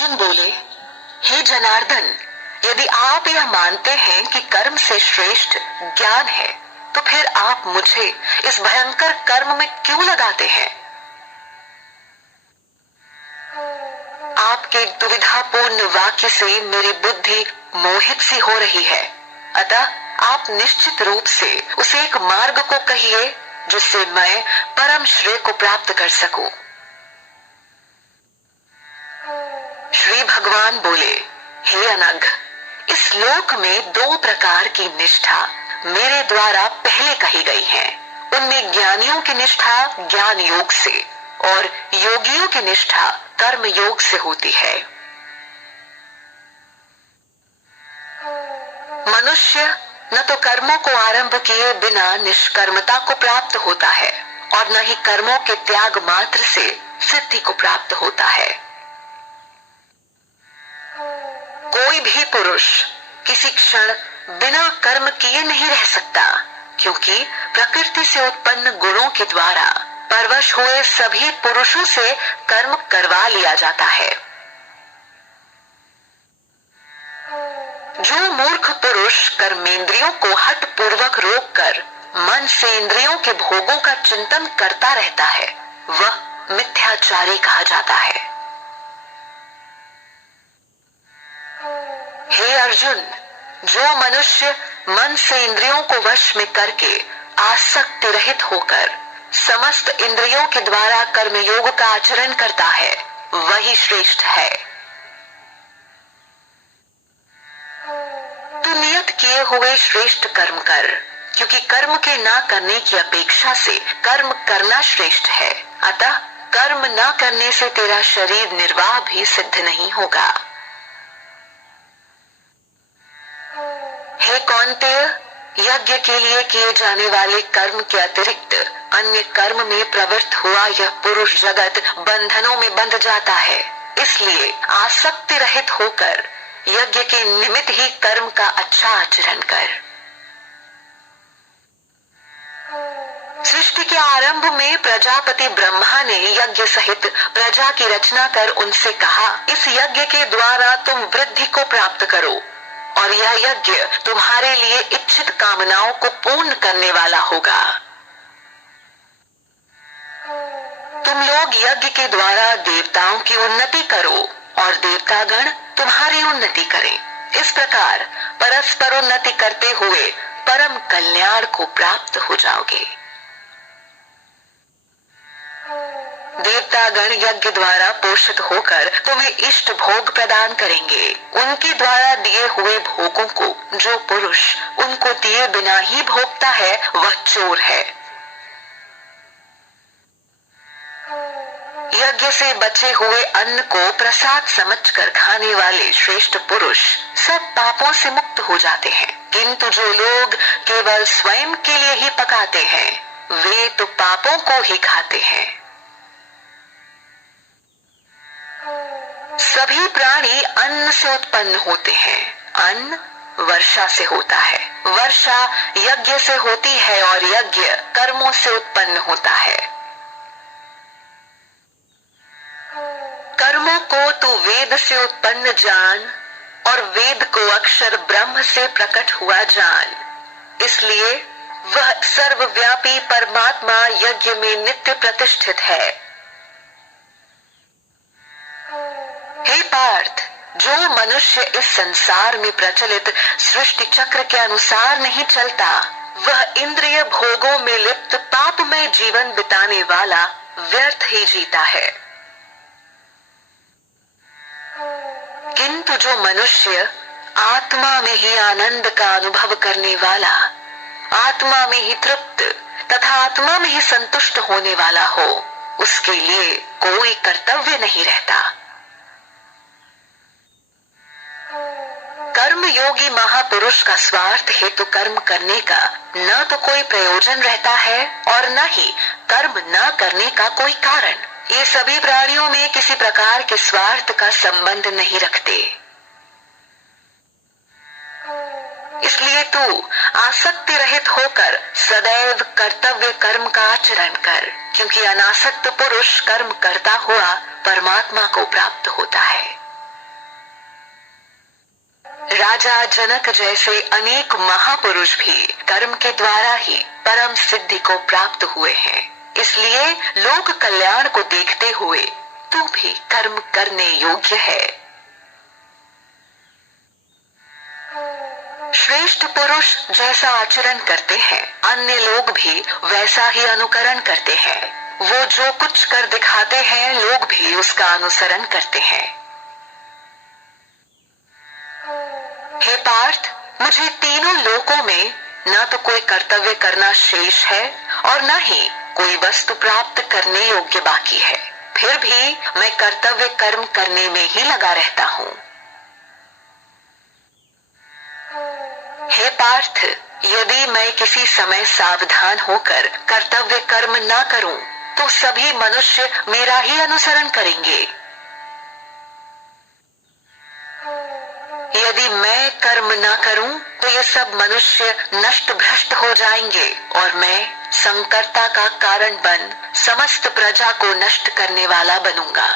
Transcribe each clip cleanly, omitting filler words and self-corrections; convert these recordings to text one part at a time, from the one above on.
अर्जुन बोले, हे जनार्दन, यदि आप यह मानते हैं कि कर्म से श्रेष्ठ ज्ञान है, तो फिर आप मुझे इस भयंकर कर्म में क्यों लगाते हैं? आपके दुविधापूर्ण वाक्य से मेरी बुद्धि मोहित सी हो रही है, अतः आप निश्चित रूप से उस एक मार्ग को कहिए जिससे मैं परम श्रेय को प्राप्त कर सकूं। श्री भगवान बोले, हे अनघ, इस लोक में दो प्रकार की निष्ठा मेरे द्वारा पहले कही गई है। उनमें ज्ञानियों की निष्ठा ज्ञान योग से और योगियों की निष्ठा कर्म योग से होती है। मनुष्य न तो कर्मों को आरंभ किए बिना निष्कर्मता को प्राप्त होता है और न ही कर्मों के त्याग मात्र से सिद्धि को प्राप्त होता है। कोई भी पुरुष किसी क्षण बिना कर्म किए नहीं रह सकता, क्योंकि प्रकृति से उत्पन्न गुणों के द्वारा परवश हुए सभी पुरुषों से कर्म करवा लिया जाता है। जो मूर्ख पुरुष कर्मेंद्रियों को हठ पूर्वक रोक कर मन से इंद्रियों के भोगों का चिंतन करता रहता है, वह मिथ्याचारी कहा जाता है। हे अर्जुन, जो मनुष्य मन से इंद्रियों को वश में करके आसक्ति रहित होकर समस्त इंद्रियों के द्वारा कर्मयोग का आचरण करता है, वही श्रेष्ठ है। तू नियत किए हुए श्रेष्ठ कर्म कर, क्योंकि कर्म के ना करने की अपेक्षा से कर्म करना श्रेष्ठ है। अतः कर्म ना करने से तेरा शरीर निर्वाह भी सिद्ध नहीं होगा। हे कौन्तेय, यज्ञ के लिए किए जाने वाले कर्म के अतिरिक्त अन्य कर्म में प्रवृत्त हुआ यह पुरुष जगत बंधनों में बंध जाता है। इसलिए आसक्ति रहित होकर यज्ञ के निमित्त ही कर्म का अच्छा आचरण कर। सृष्टि के आरंभ में प्रजापति ब्रह्मा ने यज्ञ सहित प्रजा की रचना कर उनसे कहा, इस यज्ञ के द्वारा तुम वृद्धि को प्राप्त करो और यह यज्ञ तुम्हारे लिए इच्छित कामनाओं को पूर्ण करने वाला होगा। तुम लोग यज्ञ के द्वारा देवताओं की उन्नति करो और देवतागण तुम्हारी उन्नति करें। इस प्रकार परस्पर उन्नति करते हुए परम कल्याण को प्राप्त हो जाओगे। देवतागण यज्ञ द्वारा पोषित होकर तुम्हें इष्ट भोग प्रदान करेंगे। उनके द्वारा दिए हुए भोगों को जो पुरुष उनको दिए बिना ही भोगता है, वह चोर है। यज्ञ से बचे हुए अन्न को प्रसाद समझकर खाने वाले श्रेष्ठ पुरुष सब पापों से मुक्त हो जाते हैं, किंतु जो लोग केवल स्वयं के लिए ही पकाते हैं, वे तो पापों को ही खाते हैं। सभी प्राणी अन्न से उत्पन्न होते हैं। अन्न वर्षा से होता है, वर्षा यज्ञ से होती है और यज्ञ कर्मों से उत्पन्न होता है। कर्मों को तू वेद से उत्पन्न जान और वेद को अक्षर ब्रह्म से प्रकट हुआ जान। इसलिए वह सर्वव्यापी परमात्मा यज्ञ में नित्य प्रतिष्ठित है। हे पार्थ, जो मनुष्य इस संसार में प्रचलित सृष्टि चक्र के अनुसार नहीं चलता, वह इंद्रिय भोगों में लिप्त पापमय जीवन बिताने वाला व्यर्थ ही जीता है। किंतु जो मनुष्य आत्मा में ही आनंद का अनुभव करने वाला, आत्मा में ही तृप्त तथा आत्मा में ही संतुष्ट होने वाला हो, उसके लिए कोई कर्तव्य नहीं रहता। कर्म योगी महापुरुष का स्वार्थ हेतु कर्म करने का न तो कोई प्रयोजन रहता है और न ही कर्म न करने का कोई कारण। ये सभी प्राणियों में किसी प्रकार के स्वार्थ का संबंध नहीं रखते। इसलिए तू आसक्ति रहित होकर सदैव कर्तव्य कर्म का आचरण कर, क्योंकि अनासक्त पुरुष कर्म करता हुआ परमात्मा को प्राप्त होता है। राजा जनक जैसे अनेक महापुरुष भी कर्म के द्वारा ही परम सिद्धि को प्राप्त हुए हैं। इसलिए लोक कल्याण को देखते हुए तू भी कर्म करने योग्य है। श्रेष्ठ पुरुष जैसा आचरण करते हैं, अन्य लोग भी वैसा ही अनुकरण करते हैं। वो जो कुछ कर दिखाते हैं, लोग भी उसका अनुसरण करते हैं। हे पार्थ, मुझे तीनों लोकों में न तो कोई कर्तव्य करना शेष है और न ही कोई वस्तु प्राप्त करने योग्य बाकी है। फिर भी मैं कर्तव्य कर्म करने में ही लगा रहता हूँ। हे पार्थ, यदि मैं किसी समय सावधान होकर कर्तव्य कर्म न करूं, तो सभी मनुष्य मेरा ही अनुसरण करेंगे। यदि मैं कर्म न करूं, तो ये सब मनुष्य नष्ट भ्रष्ट हो जाएंगे और मैं संकर्ता का कारण बन समस्त प्रजा को नष्ट करने वाला बनूंगा।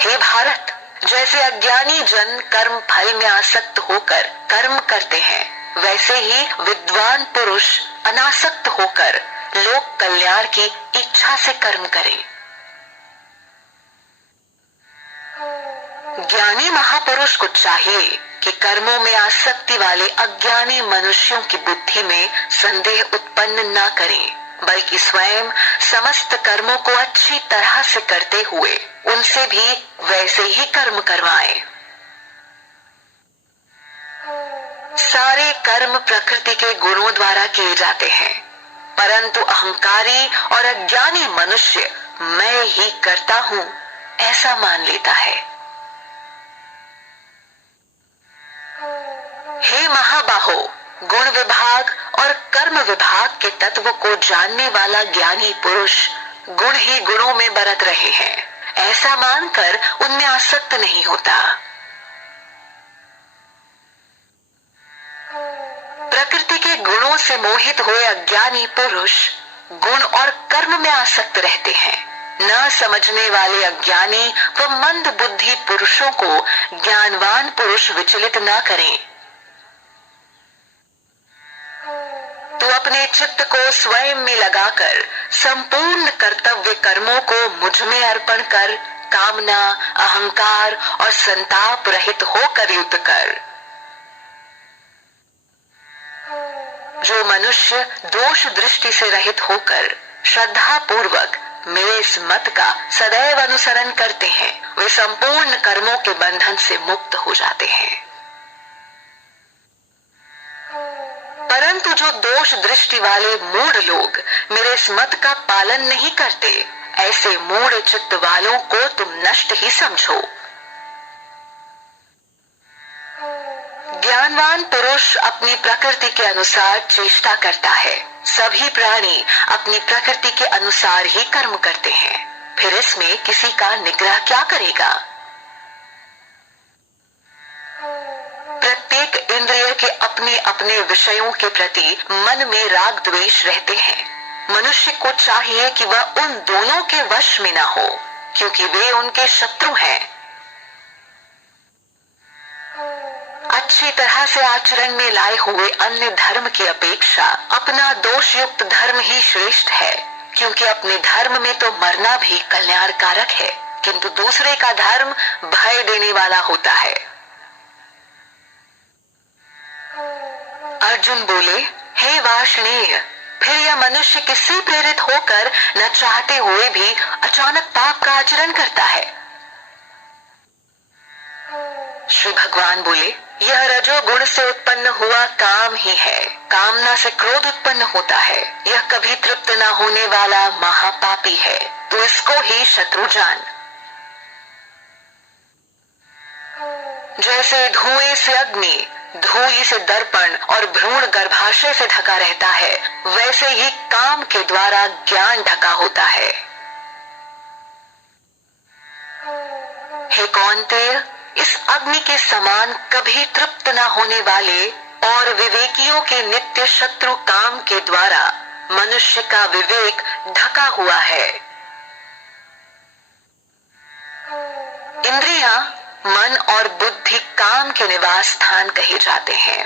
हे भारत, जैसे अज्ञानी जन कर्म फल में आसक्त होकर कर्म करते हैं, वैसे ही विद्वान पुरुष अनासक्त होकर लोक कल्याण की इच्छा से कर्म करें। ज्ञानी महापुरुष को चाहिए कि कर्मों में आसक्ति वाले अज्ञानी मनुष्यों की बुद्धि में संदेह उत्पन्न न करें, बल्कि स्वयं समस्त कर्मों को अच्छी तरह से करते हुए उनसे भी वैसे ही कर्म करवाएं। सारे कर्म प्रकृति के गुणों द्वारा किए जाते हैं, परंतु अहंकारी और अज्ञानी मनुष्य मैं ही करता हूँ ऐसा मान लेता है। हे महाबाहो, गुण विभाग और कर्म विभाग के तत्व को जानने वाला ज्ञानी पुरुष गुण ही गुणों में बरत रहे हैं, ऐसा मानकर उनमें आसक्त नहीं होता। प्रकृति के गुणों से मोहित हुए अज्ञानी पुरुष गुण और कर्म में आसक्त रहते हैं। न समझने वाले अज्ञानी व मंद बुद्धि पुरुषों को ज्ञानवान पुरुष विचलित न करें। तो अपने चित्त को स्वयं में लगाकर संपूर्ण कर्तव्य कर्मों को मुझ में अर्पण कर कामना, अहंकार और संताप रहित होकर युद्ध कर। जो मनुष्य दोष दृष्टि से रहित होकर श्रद्धा पूर्वक मेरे इस मत का सदैव अनुसरण करते हैं, वे संपूर्ण कर्मों के बंधन से मुक्त हो जाते हैं। परंतु जो दोष दृष्टि वाले मूढ़ लोग मेरे इस मत का पालन नहीं करते, ऐसे मूढ़ चित्त वालों को तुम नष्ट ही समझो। ज्ञानवान पुरुष अपनी प्रकृति के अनुसार चेष्टा करता है। सभी प्राणी अपनी प्रकृति के अनुसार ही कर्म करते हैं, फिर इसमें किसी का निग्रह क्या करेगा। प्रत्येक इंद्रिय के अपने अपने विषयों के प्रति मन में राग द्वेष रहते हैं। मनुष्य को चाहिए कि वह उन दोनों के वश में न हो, क्योंकि वे उनके शत्रु हैं। अच्छी तरह से आचरण में लाए हुए अन्य धर्म की अपेक्षा अपना दोषयुक्त धर्म ही श्रेष्ठ है, क्योंकि अपने धर्म में तो मरना भी कल्याणकारक है, किंतु दूसरे का धर्म भय देने वाला होता है। अर्जुन बोले, हे वार्ष्णेय, फिर यह मनुष्य किससे प्रेरित होकर न चाहते हुए भी अचानक पाप का आचरण करता है। श्री भगवान बोले, यह रजोगुण से उत्पन्न हुआ काम ही है। कामना से क्रोध उत्पन्न होता है। यह कभी तृप्त न होने वाला महापापी है, तो इसको ही शत्रु जान। जैसे धुएं से अग्नि, धूलि से दर्पण और भ्रूण गर्भाशय से ढका रहता है, वैसे ही काम के द्वारा ज्ञान ढका होता है। हे कौन्तेय, इस अग्नि के समान कभी तृप्त न होने वाले और विवेकियों के नित्य शत्रु काम के द्वारा मनुष्य का विवेक ढका हुआ है। इंद्रियां मन और बुद्धि काम के निवास स्थान कहे जाते हैं।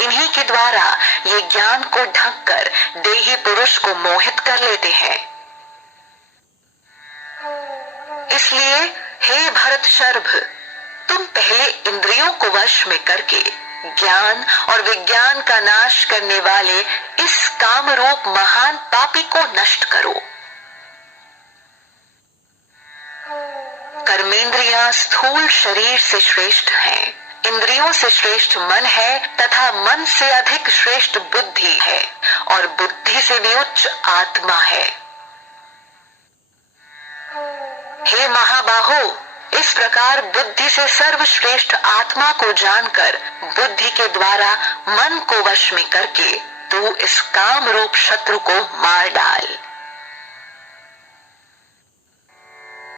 इन्हीं के द्वारा ये ज्ञान को ढककर देही पुरुष को मोहित कर लेते हैं। इसलिए हे भरत शर्भ, तुम पहले इंद्रियों को वश में करके ज्ञान और विज्ञान का नाश करने वाले इस काम रूप महान पापी को नष्ट करो। कर्मेंद्रियां स्थूल शरीर से श्रेष्ठ हैं, इंद्रियों से श्रेष्ठ मन है तथा मन से अधिक श्रेष्ठ बुद्धि है और बुद्धि से भी उच्च आत्मा है। हे महाबाहो, इस प्रकार बुद्धि से सर्वश्रेष्ठ आत्मा को जानकर बुद्धि के द्वारा मन को वश में करके तू इस काम रूप शत्रु को मार डाल।